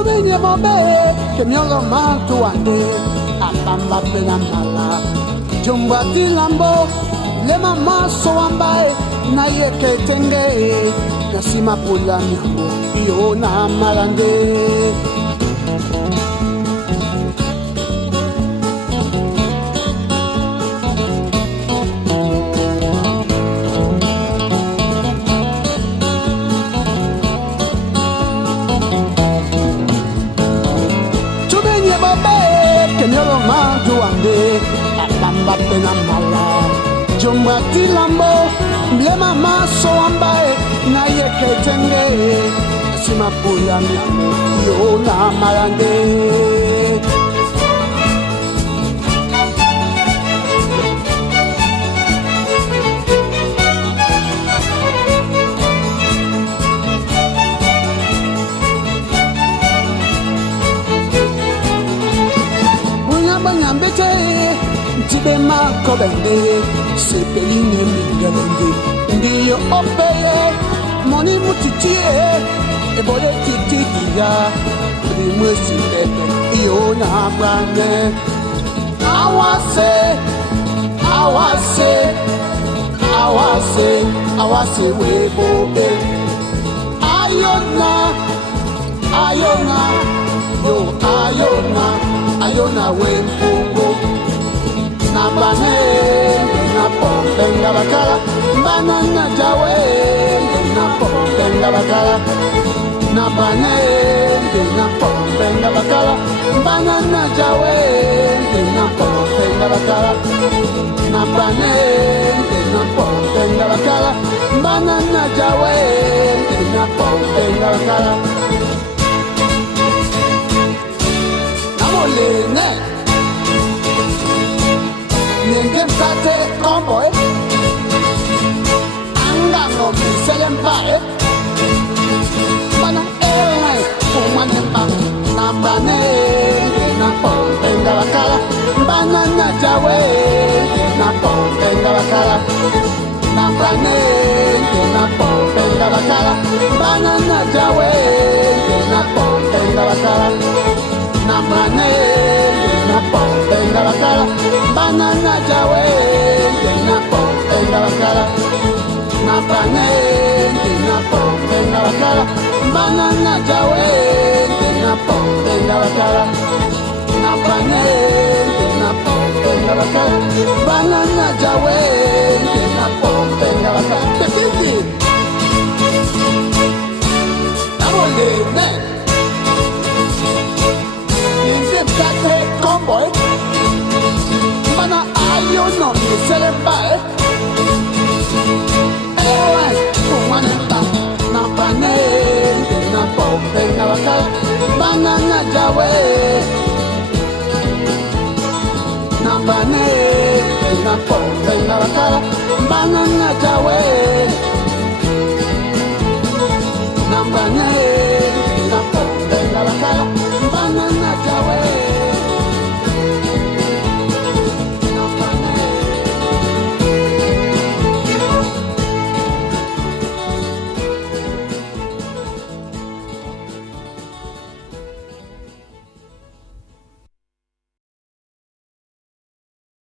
Tuminye mobe, kemyolo matuande, abamba penamala. Jumba tilambo, lema maso ambaye, na yeke tenge, nasima pula nyambo, iyo na malande. Kenyolo majuande, abamba penamala. Jumba tilambo, mlema maso ambaye, na yeke tenge, sima pula miamu, yo na malande. Banyambete, tibe makobende, sepeline mingelende, ndiyo opeye, moni mutitie, eboye titigia, rimwesi bebe, iyo na brande. Awase, awase, awase, awase webobe. Ayona, ayona, yo ayona. Ayona wempungu na bane na pompenga bakala banana jawe na pompenga bakala na bane na pompenga bakala banana jawe na pompenga bakala na bane na pompenga bakala banana jawe na pompenga bakala. Lene Ningem tate komboy Anga no miselembae Mana elai Umanemba Nambane Napompenga wakala Banana jawe Napompenga wakala Nambane Napompenga wakala Banana jawe Napompenga wakala Namane, napompenga bakala, banana jawe, napompenga bakala. Namane, napompenga bakala, banana jawe, napompenga bakala. Namane, napompenga bakala, banana jawe, napompenga bakala. Tekiki, namole ne. Tate komboy Mana ayo no miselembae Ewe umanemba Na bane Na pompenga bakala Banana jawe Na bane Na pompenga bakala Banana jawe